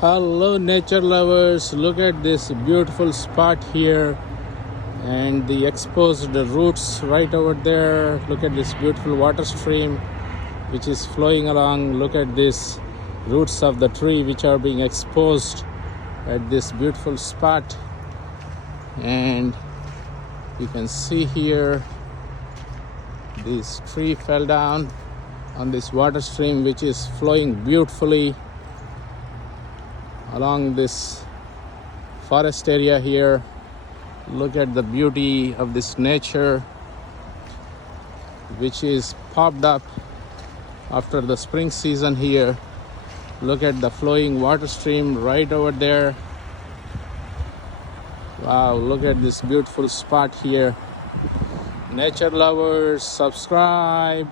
Hello, nature lovers. Look at this beautiful spot here and the exposed roots right over there. Look at this beautiful water stream which is flowing along. Look at these roots of the tree which are being exposed at this beautiful spot. And you can see here this tree fell down on this water stream which is flowing beautifully along this forest area here. Look at the beauty of this nature which is popped up after the spring season here. Look at the flowing water stream right over there. Wow, look at this beautiful spot here. Nature lovers, subscribe.